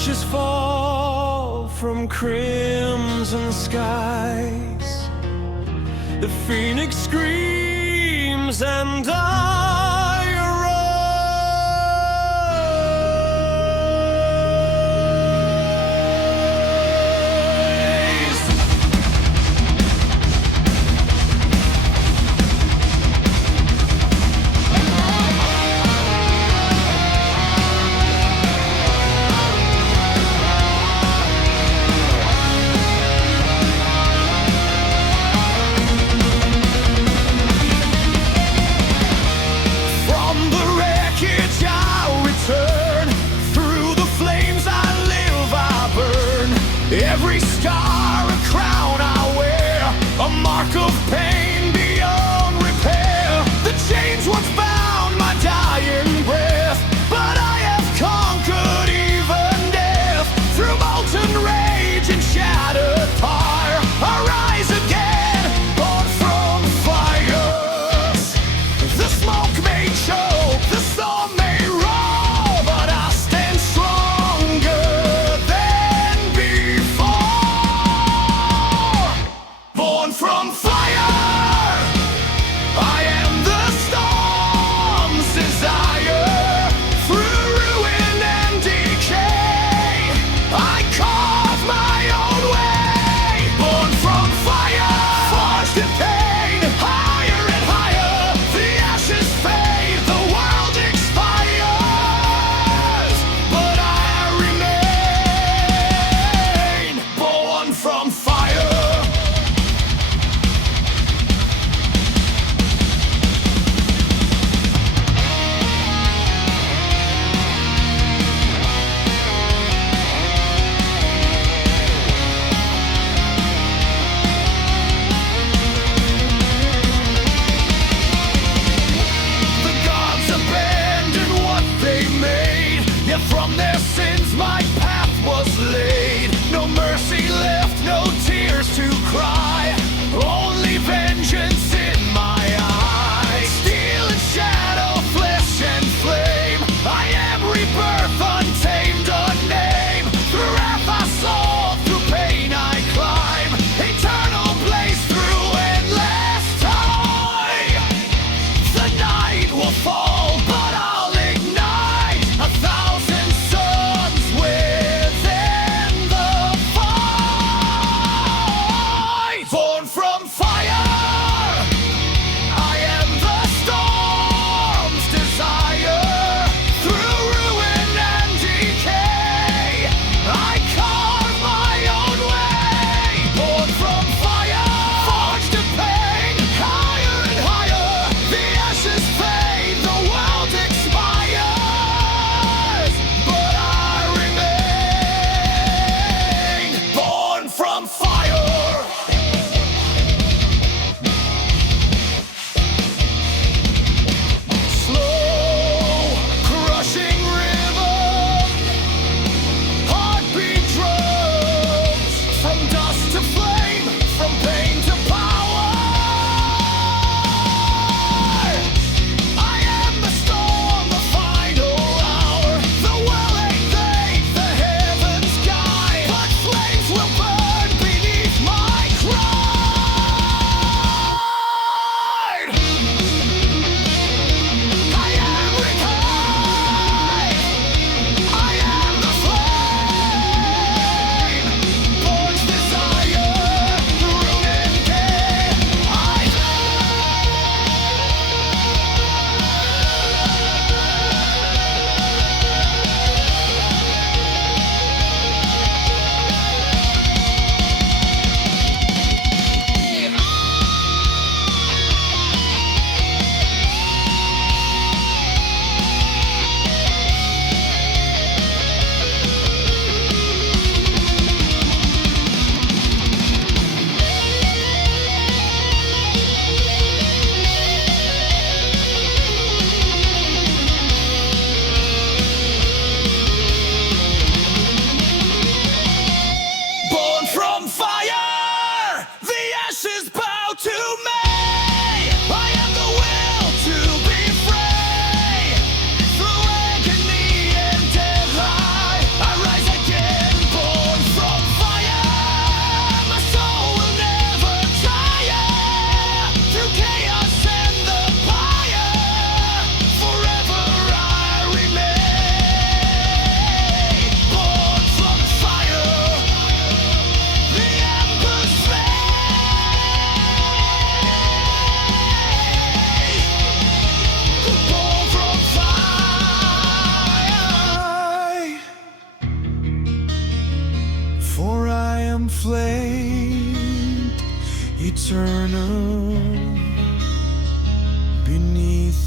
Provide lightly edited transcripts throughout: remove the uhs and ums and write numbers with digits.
ashes fall from crimson skies. The phoenix screams and I arise.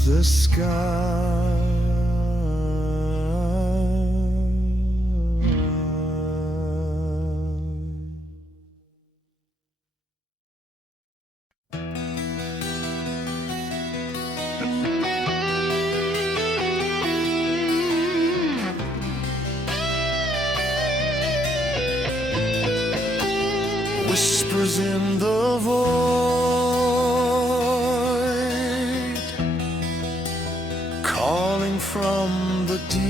the sky. Whispers in the void, calling from the deep.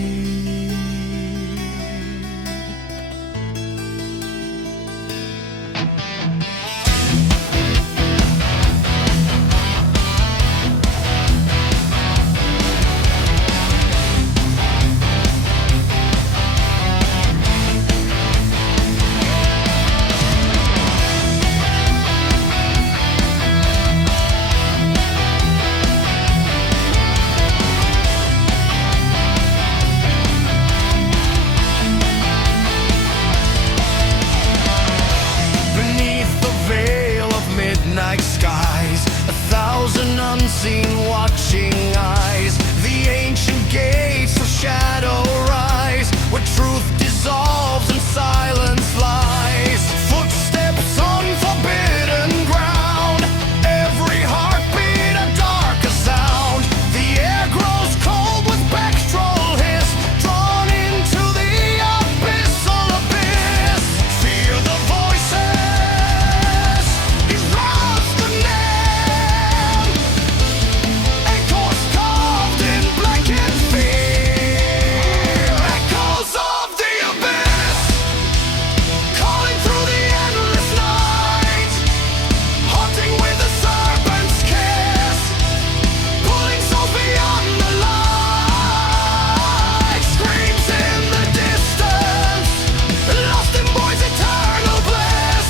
Night skies, 1,000 unseen watching eyes. The ancient gates of shadow rise, where truth dissolves and silence lies. Footsteps on forbidden ground, every heartbeat a darker sound. The air grows cold with spectral hiss, drawn into the abyssal abyss. Fear the voices, erase the name. Echoes carved in blanket fear. Echoes of the abyss, calling through the endless night. Haunting with a serpent's kiss, pulling souls beyond the light. Screams in the distance, lost in boy's eternal bliss.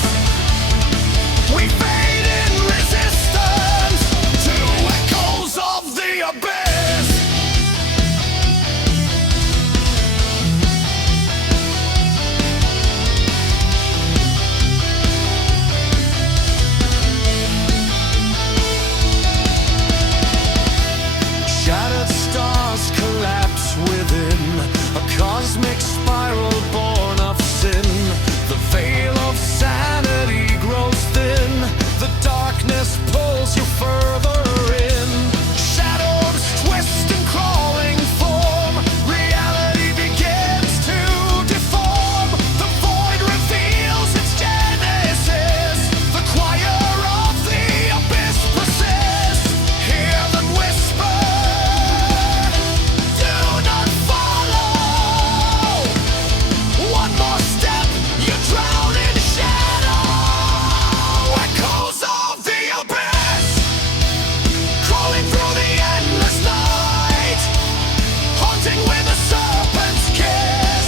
We fade in resistance to echoes of the abyss. Shattered stars collapse within a cosmic spiral born of sin. The veil of sanity grows thin, the darkness pulls you further in. Shadows twist in crawling form, reality begins to deform. The void reveals its genesis, the choir of the abyss persists. Hear them whisper, do not follow. One more step, you drown in shadow. Echoes of the abyss, crawling through the endless night. Haunting with a serpent's kiss,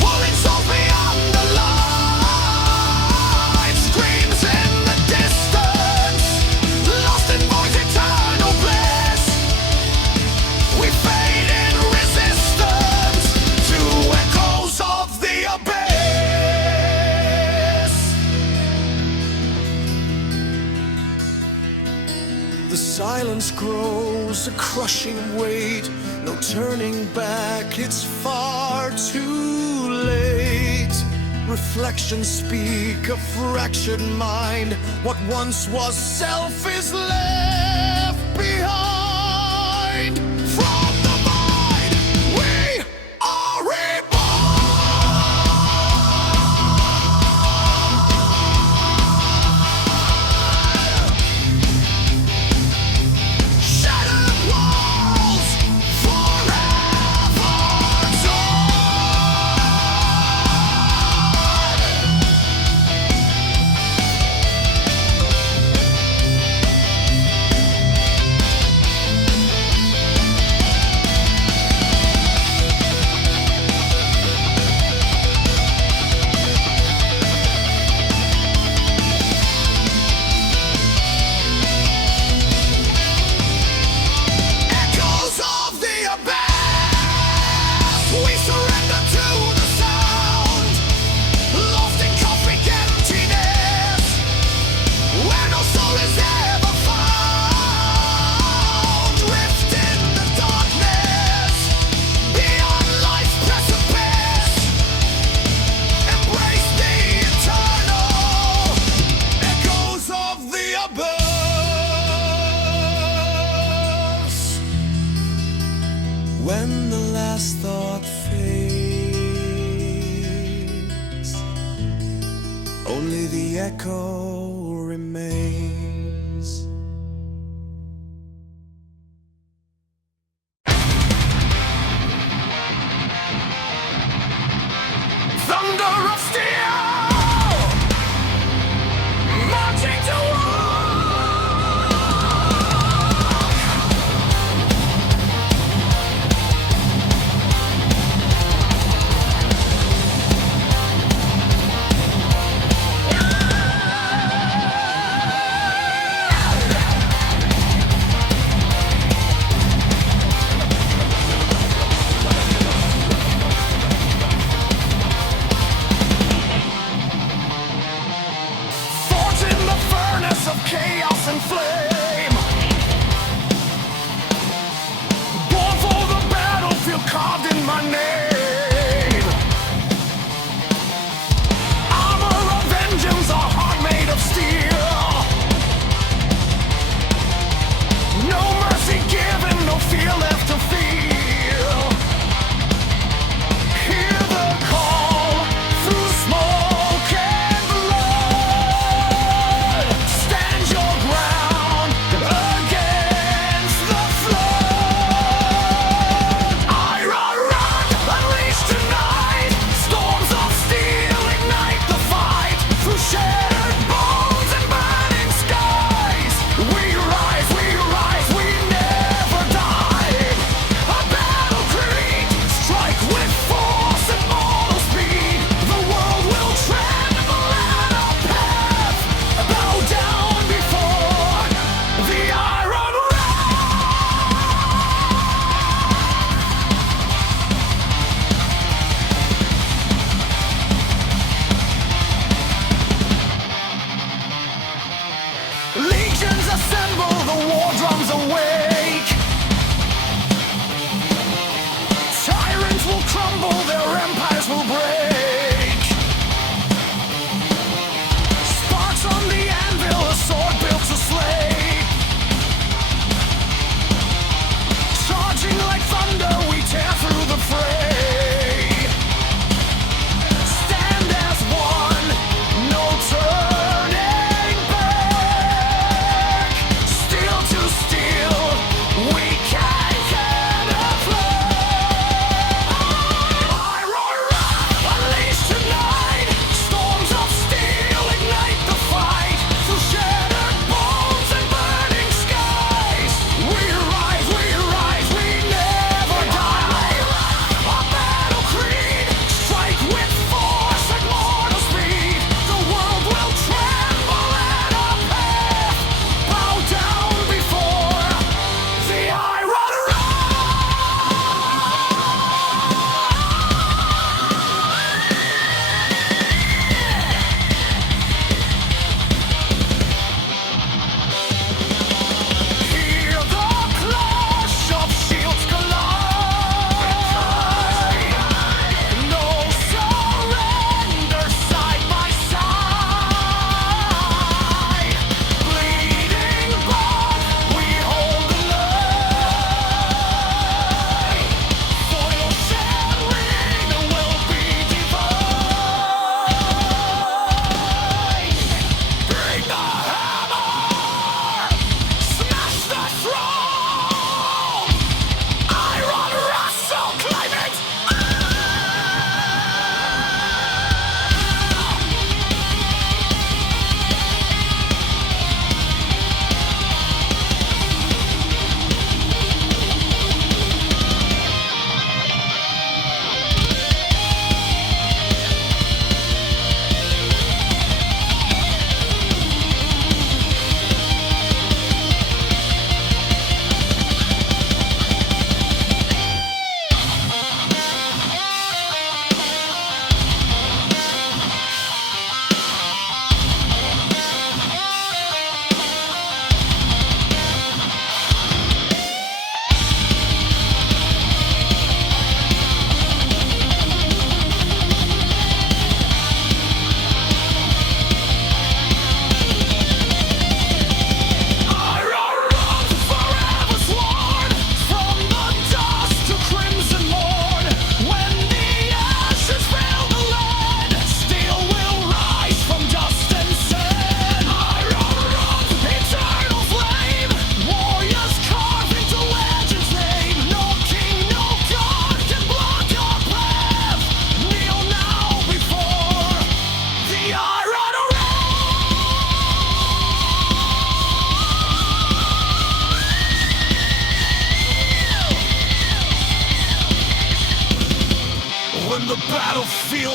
pulling souls beyond the light. Screams in the distance, lost in void's eternal bliss. We fade in resistance to echoes of the abyss. The silence grows a crushing weight, no turning back, it's far too late. Reflections speak a fractured mind, what once was self is left behind. From the void, we are reborn. Shattered walls, forever torn. last thought fades, only the echo remains. Thunder of steel, marching to war.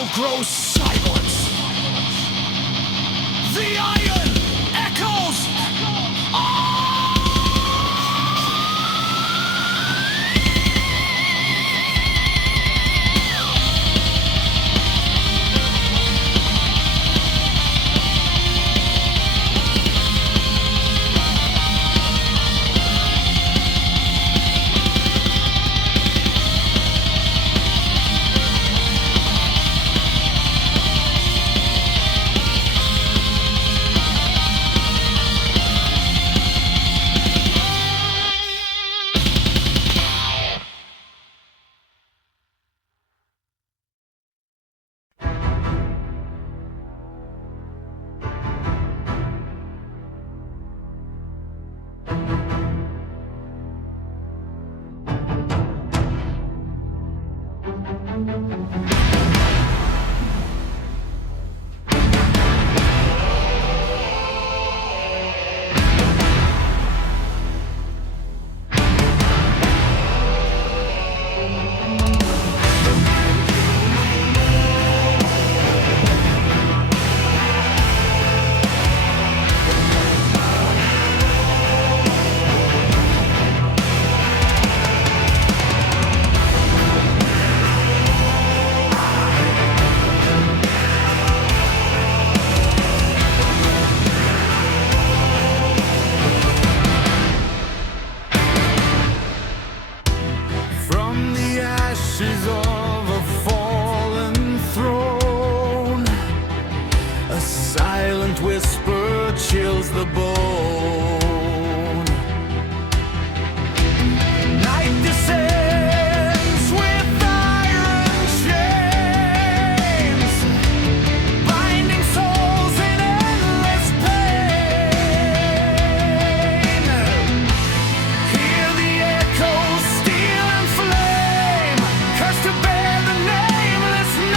battle grows silent. The iron echoes. Chills the bone. Night descends with iron chains, binding souls in endless pain. Hear the echoes, steel and flame, cursed to bear the nameless name.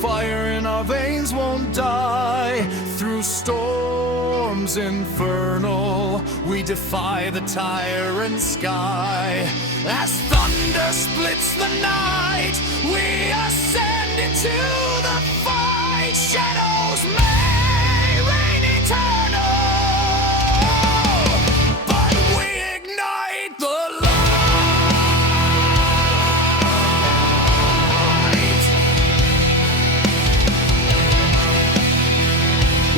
fire in our veins won't die. Through storms infernal, we defy the tyrant sky. As thunder splits the night, we ascend into the fight. Shadows may reign eternal, but we ignite the light.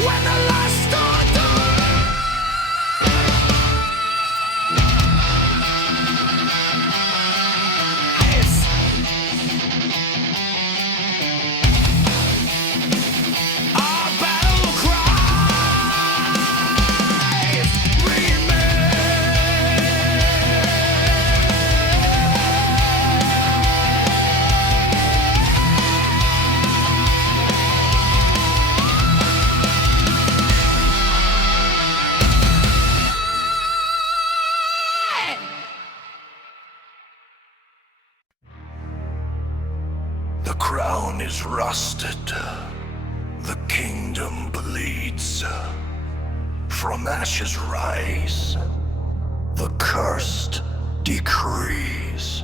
When the last star dies, our battle cries The crown is rusted, the kingdom bleeds. From ashes rise, the cursed decrees.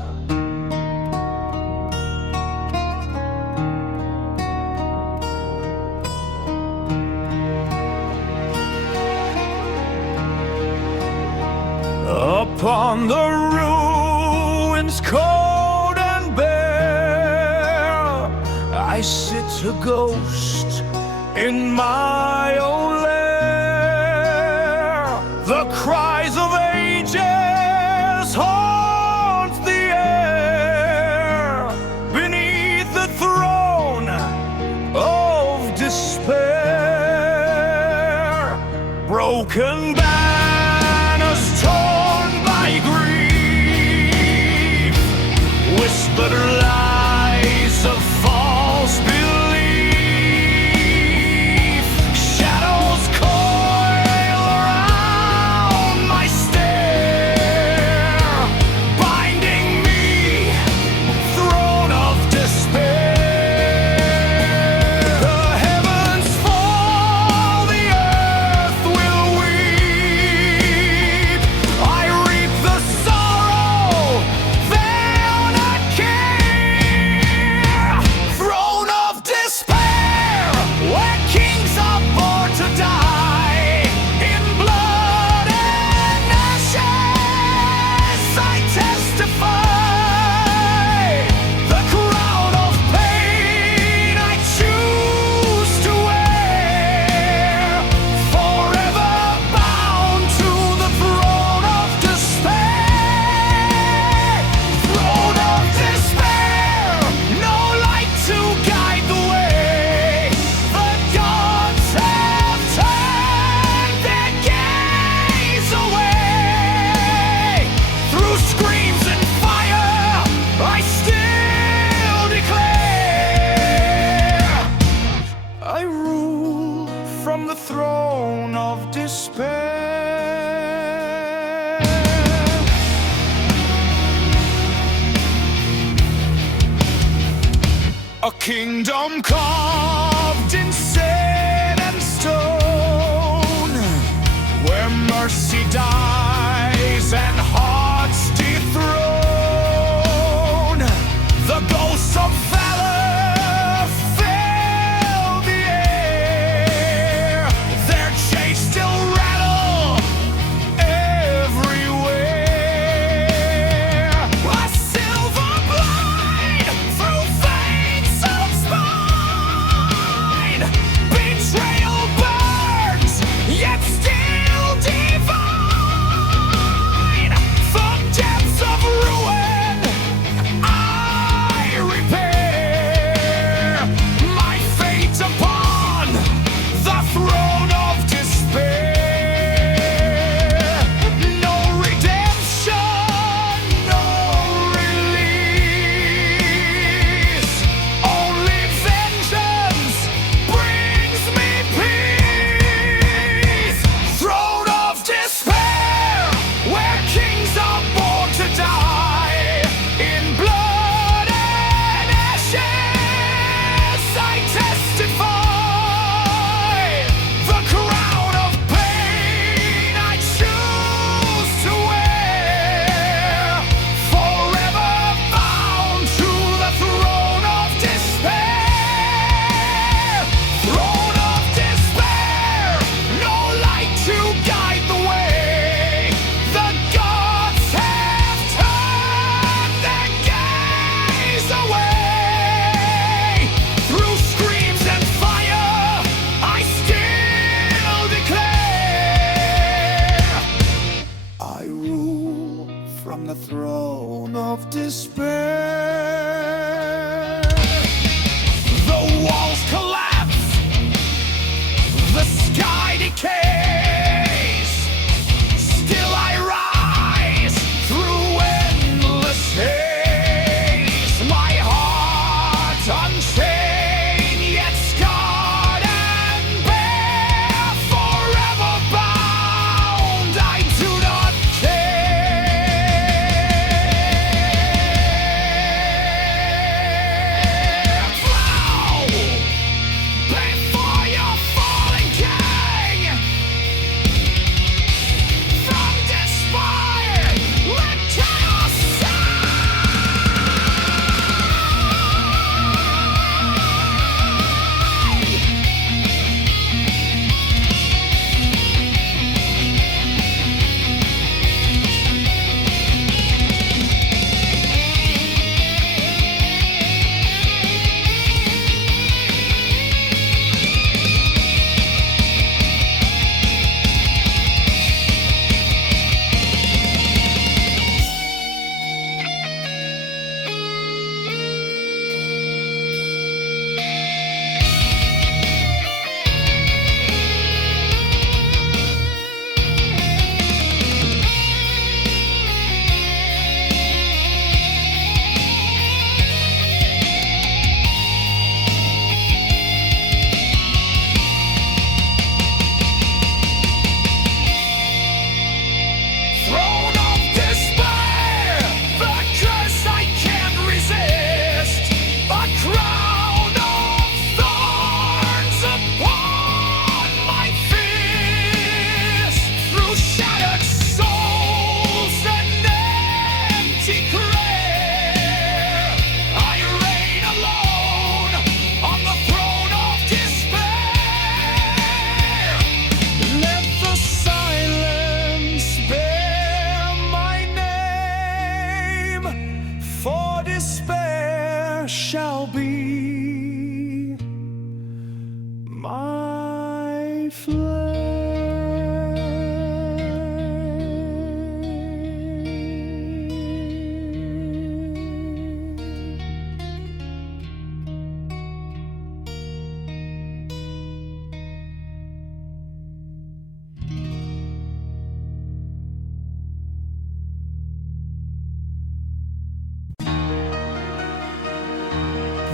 upon the ruins cold and bare. I sit a ghost in my own lair. The cries of ages haunt the air beneath the throne of despair. Broken banners torn by grief, whispered lies of false belief. Shadows coil around my stare, binding me, throne of despair. The heavens fall, the earth will weep. I reap the sorrow they'll not care. Throne of despair, where kings are born to die. In blood and ashes I testify. The crown of pain I choose to wear, forever bound to the throne of despair. Throne of despair, no light to guide the way. The gods have turned their gaze away. Through screams and fire, I still declare, I rule from the throne of despair. A kingdom carved in sand and stone, where mercy dies and hearts dethrone. The ghosts of valor fill the air, their chains still rattle everywhere. A silver blade through veins of spine,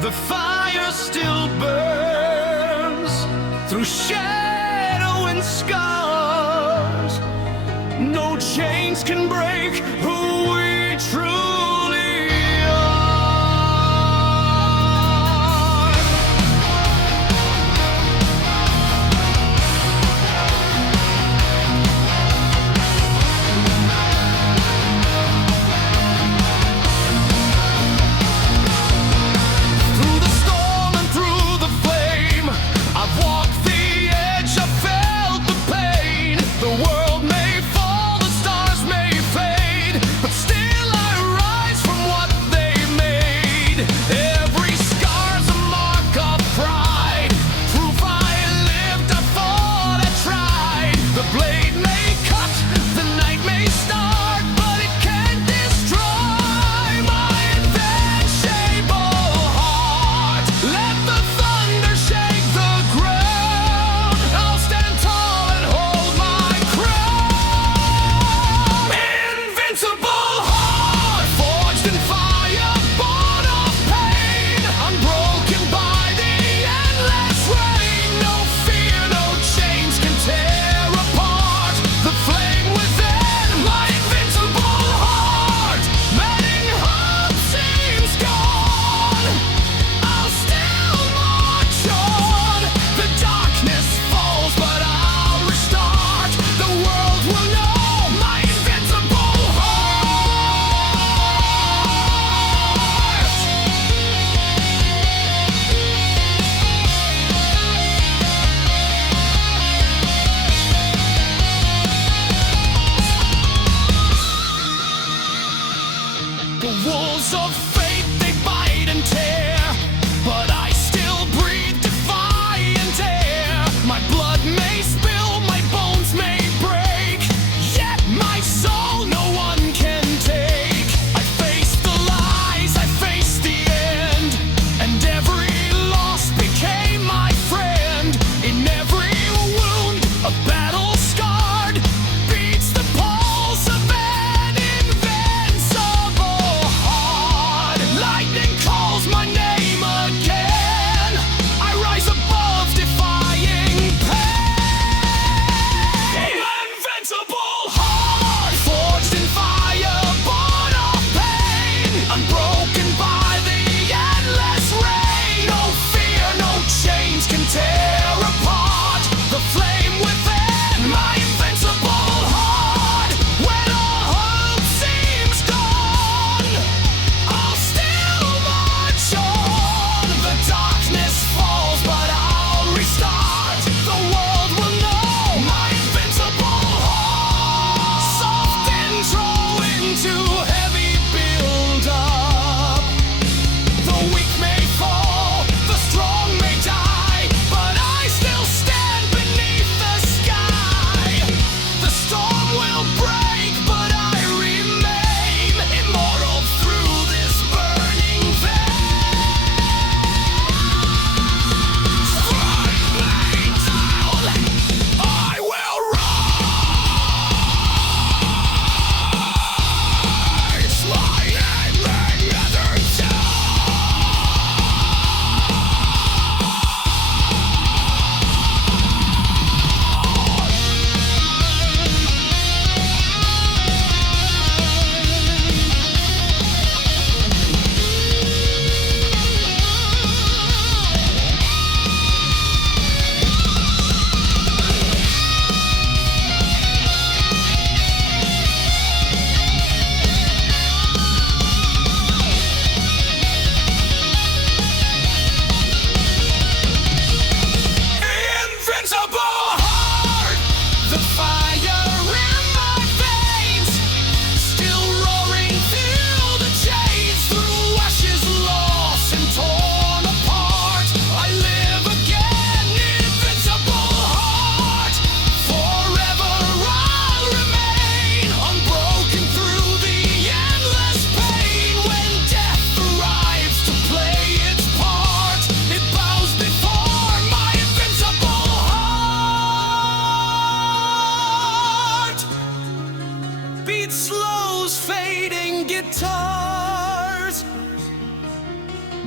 The fire still burns through shadow and scars. No chains can break who we truly are. Through the storm and through the flame, I've walked the edge, I've felt the pain. The world may fall, the stars may fade, but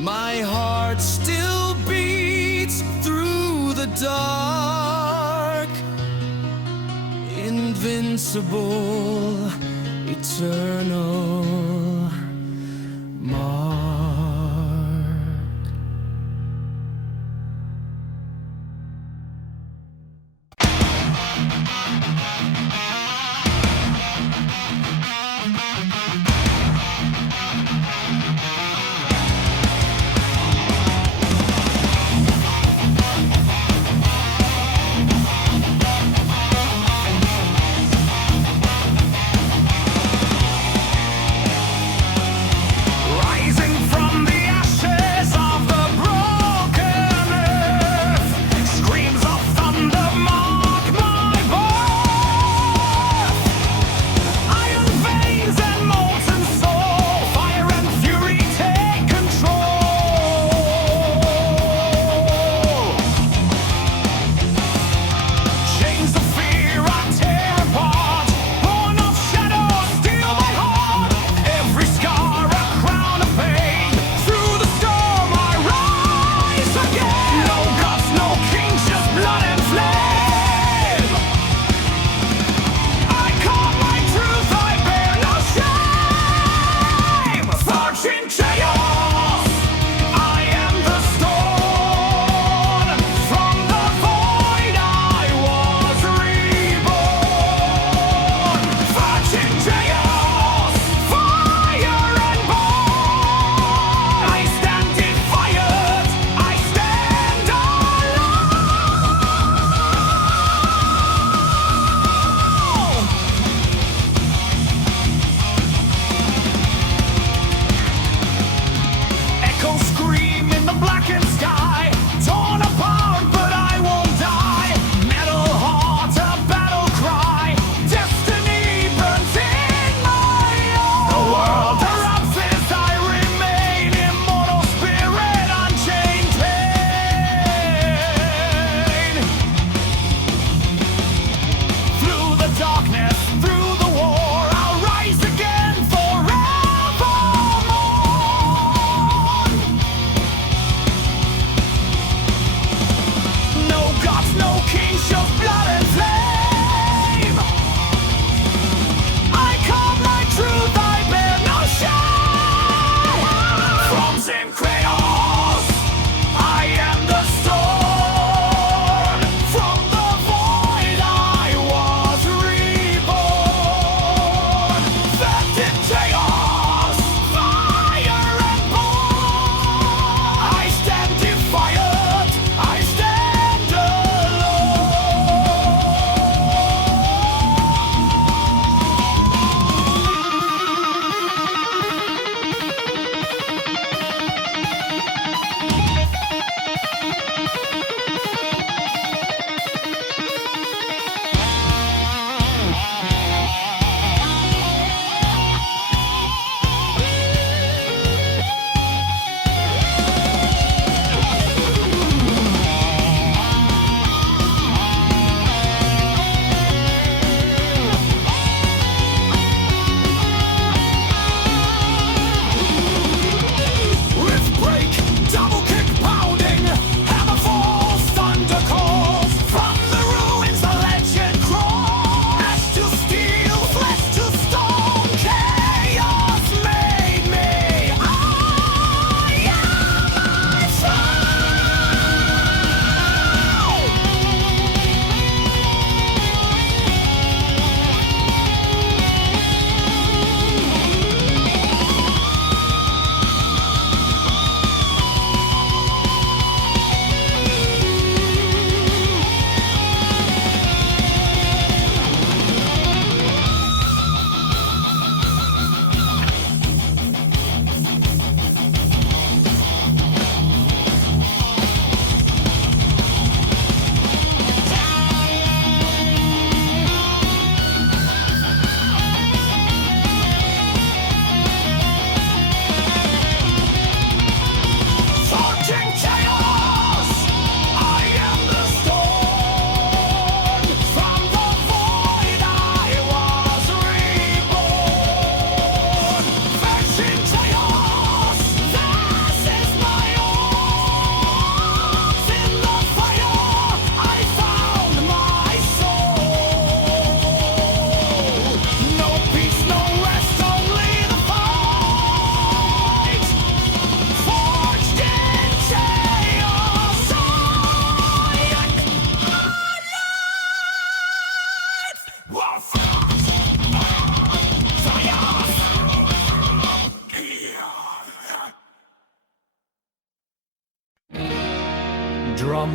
My heart still beats through the dark, invincible, eternal mark.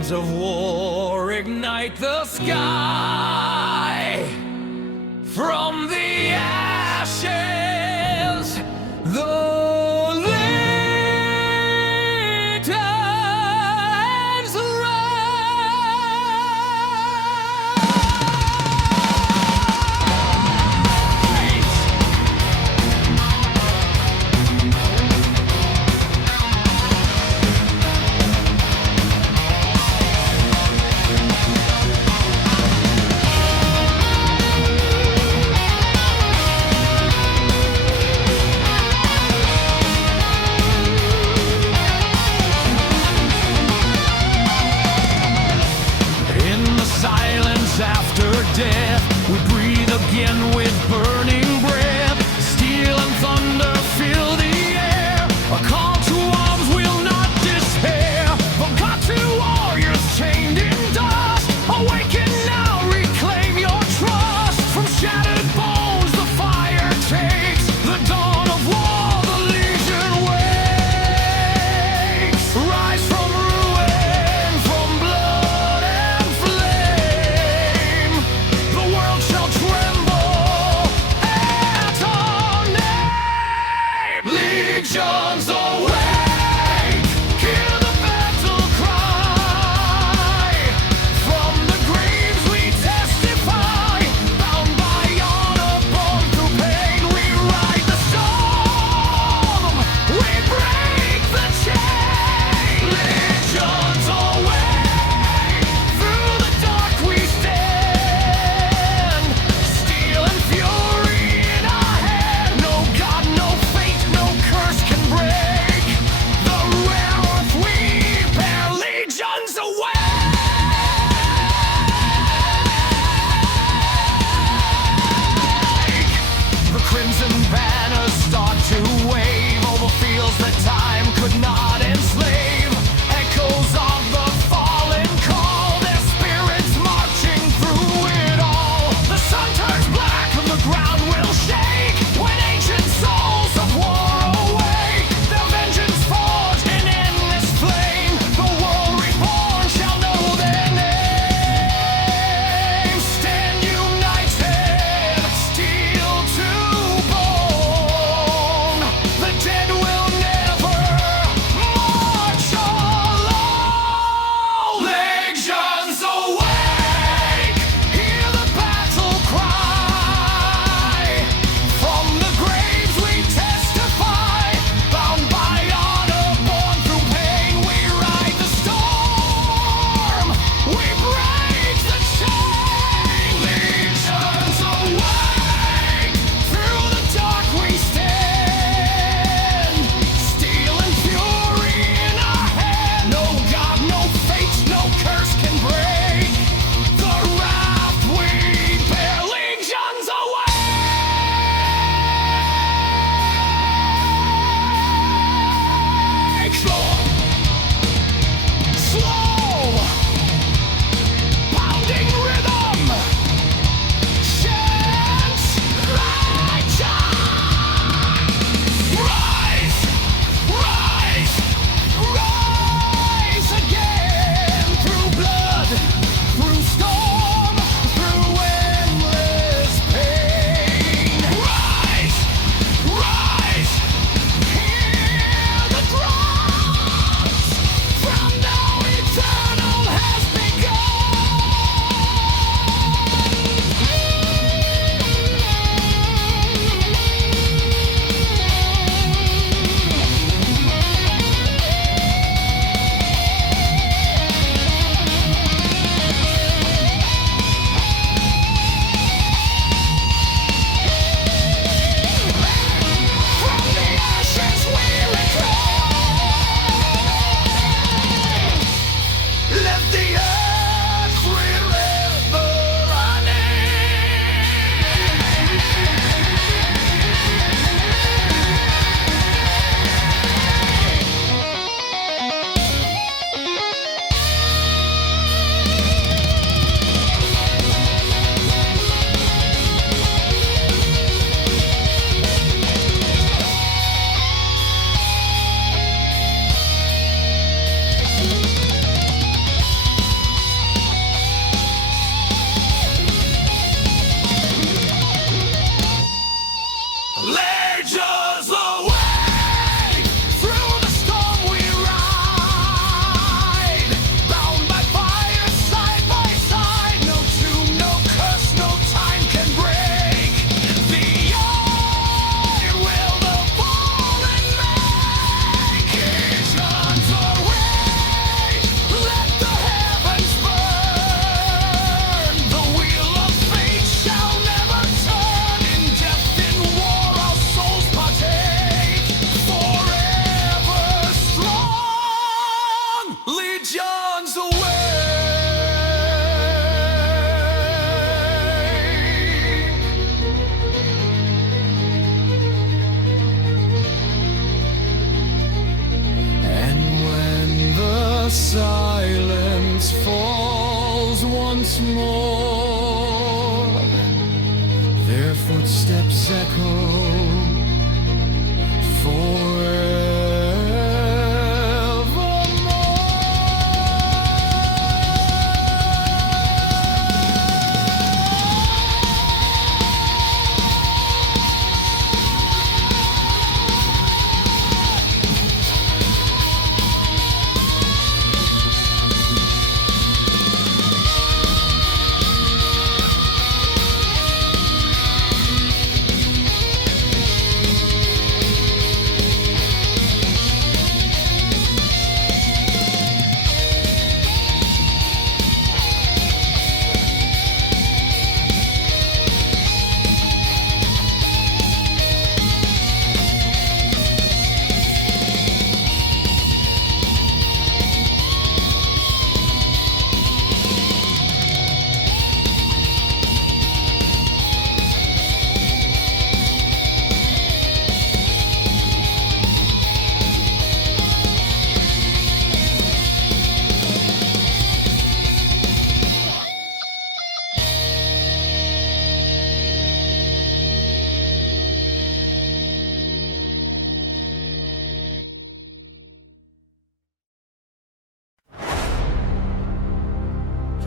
flames of war ignite the sky. From the ashes, the lanterns after death, we breathe again with burning breath. Steel and thunder fill the air. A call to arms will not despair. Forgotten warriors chained in dust, awaken now, reclaim your trust. From shattered bones the fire takes. The dawn of war, the legion wakes. Rise from ruin, from blood and flame. The world once more. Their footsteps echo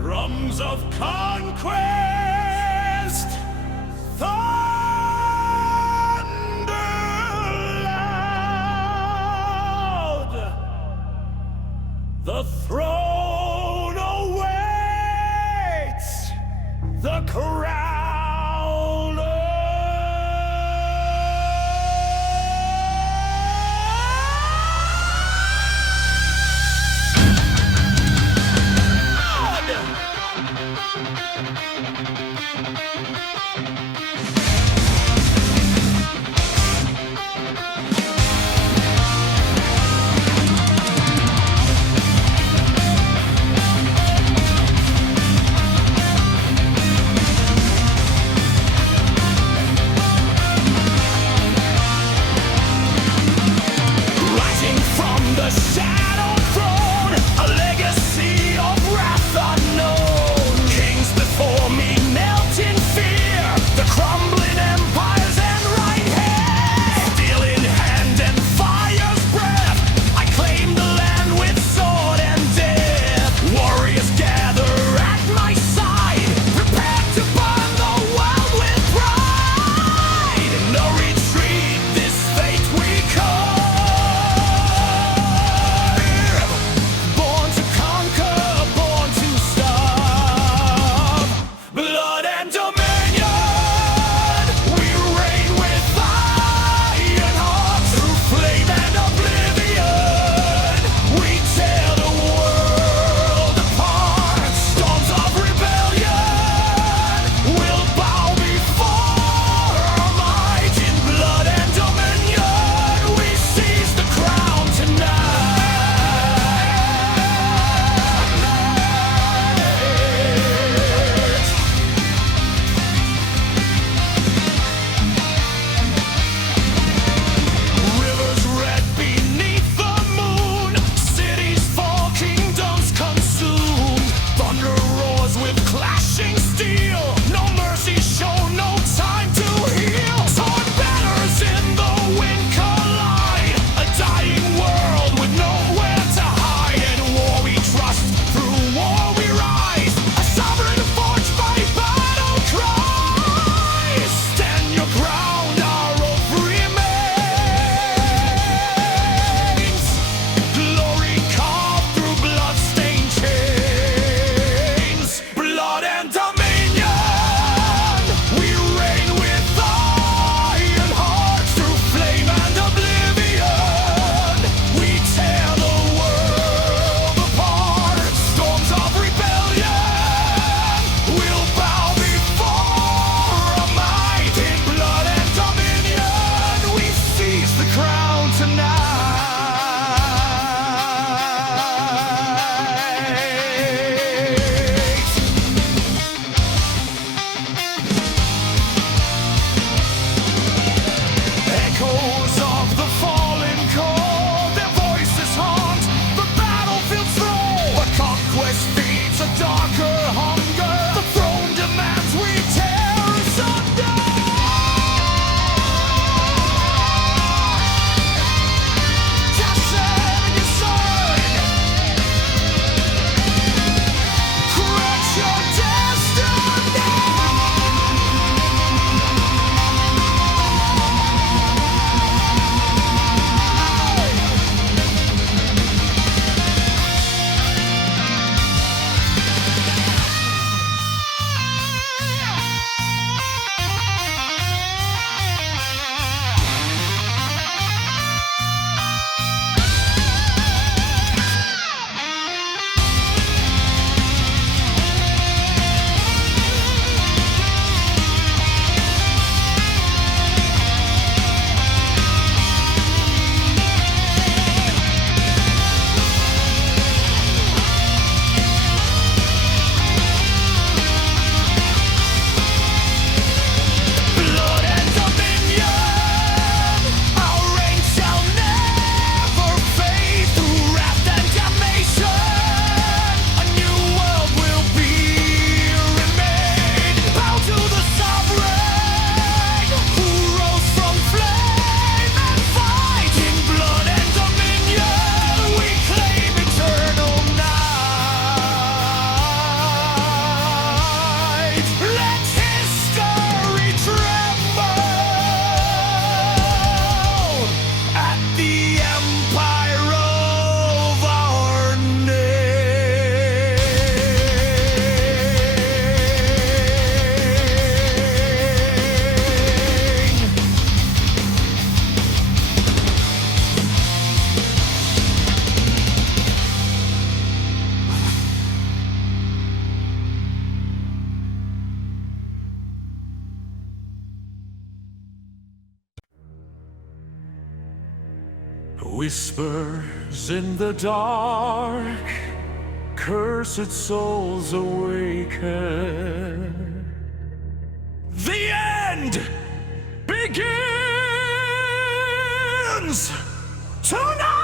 drums of conquest, thunder loud. The throne awaits the crown. Crumbling empires and right hands, stealing Whispers in the dark, cursed souls awaken. The end begins tonight!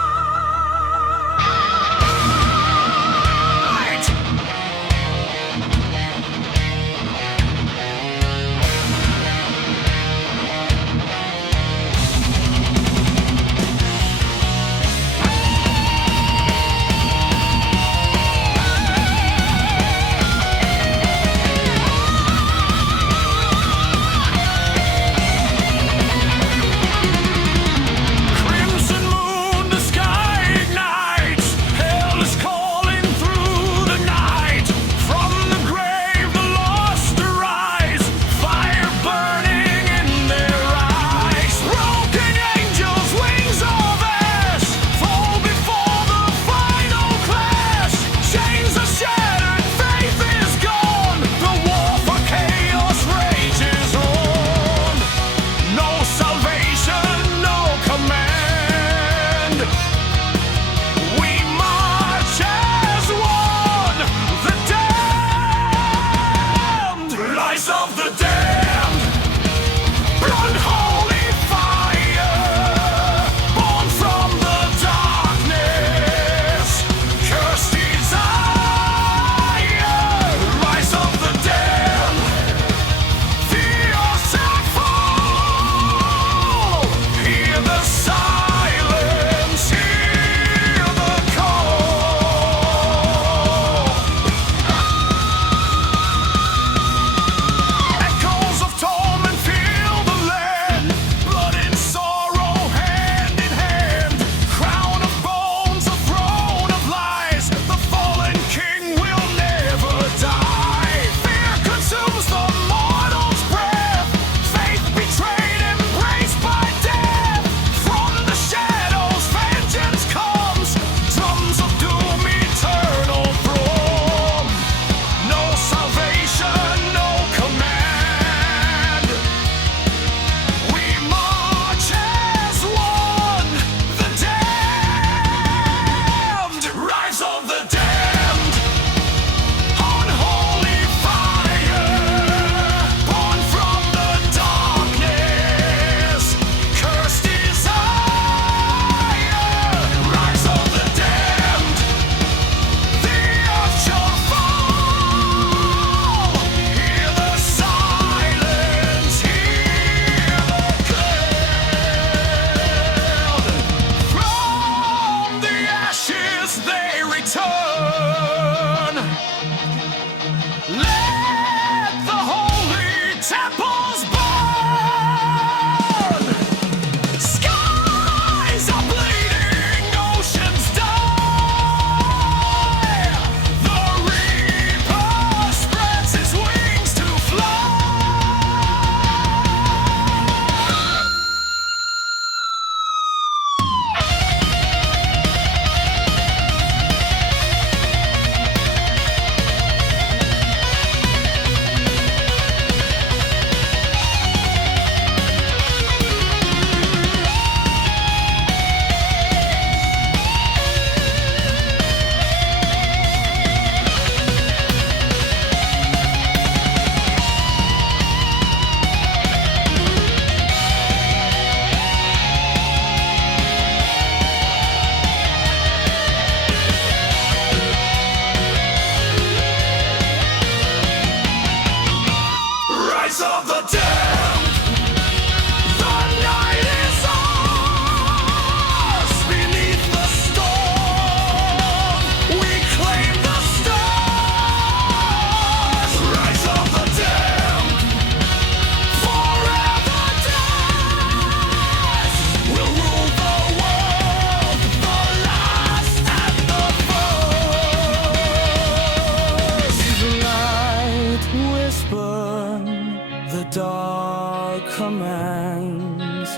dark commands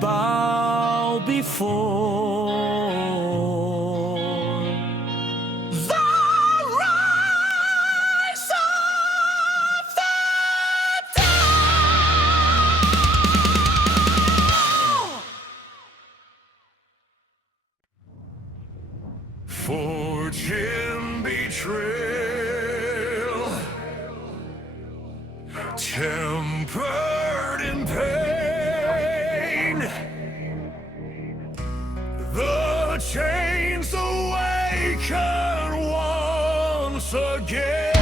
bow before. tempered in pain. The chains awaken once again.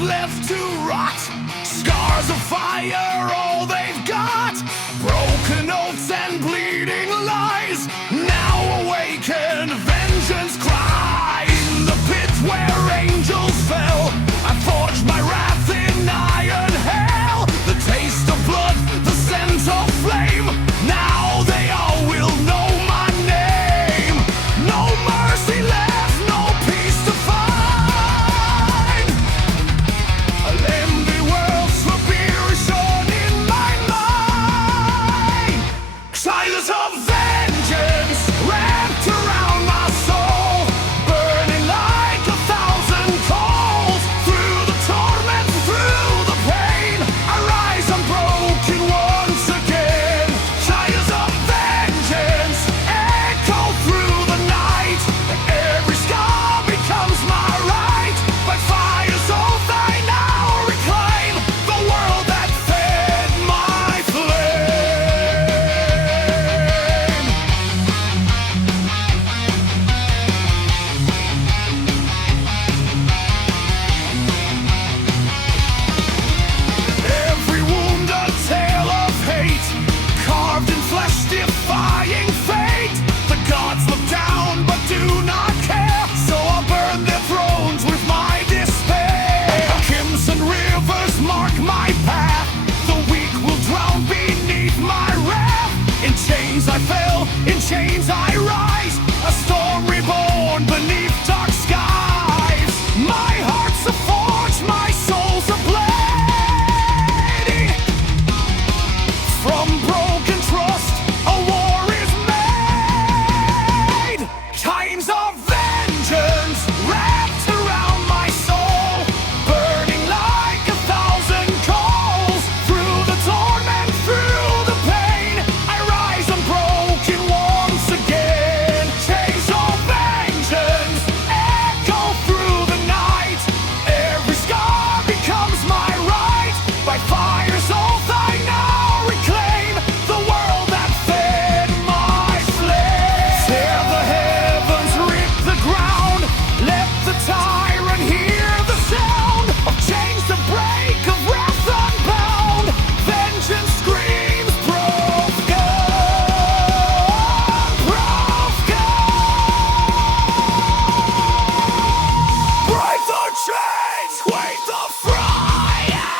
Left to rot, scars of fire, all they've got. Broken oaths and bleeding lies, now awaken, vengeance cry. In the pit where angels fell, I forged my wrath in iron hell. The taste of blood, the scent of flame, now they all will know my name. No mercy left, no peace to find. Empty worlds will be reshorn in my mind. Silence of vengeance wrapped around my soul, burning like 1,000 coals. Through the torment, through the pain, I rise unbroken once again. Silence of vengeance echo through the night. Every scar becomes my right. By fire's oath I now reclaim the world that fed my flame. Every wound a tale of hate, carved in flesh defying fate. The gods look down but do not care, so I'll burn their thrones with my despair. Crimson rivers mark my path, the weak will drown beneath my wrath. In chains I fell, in chains I rise, a storm reborn beneath dark skies. My heart's a forge, my soul's a blade. From broken trust, a war is made. Times of vengeance wrapped around my soul, burning like 1,000 coals. Through the torment, through the pain, I rise unbroken once again. Chains of vengeance echo through the night. Every scar becomes my right. By fire's oath I now reclaim the world that fed my flame. Tear the heavens, rip the ground, let the tyrant hear the sound of chains to break, of wrath unbound. Vengeance screams, broken, broken. Break the chains, quake the fire.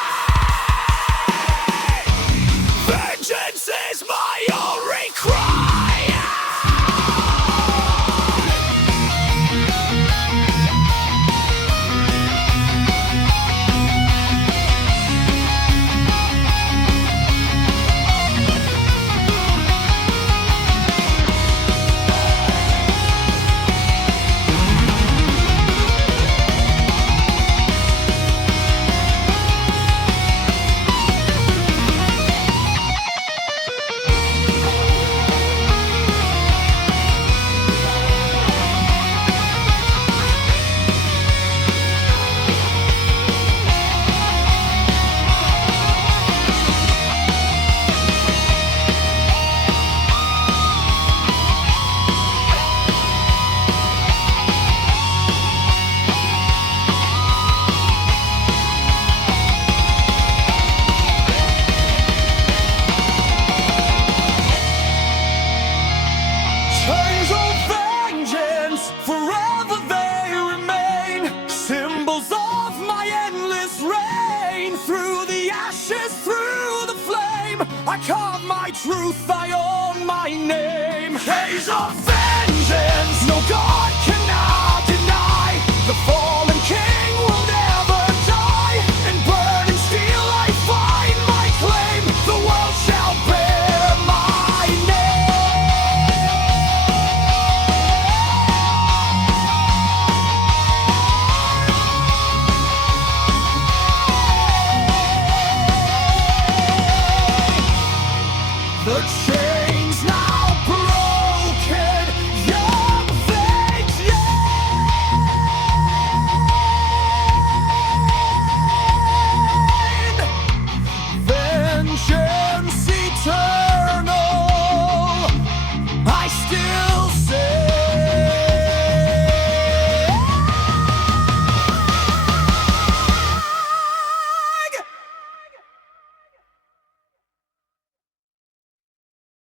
Vengeance is my only cry. Chains of vengeance, forever they remain. Symbols of my endless reign. Through the ashes, through the flame, I carve my truth, I own my name. haze of vengeance. No God cannot deny. The fallen king will never die. In burning steel I find my claim. The world shall bear my name. The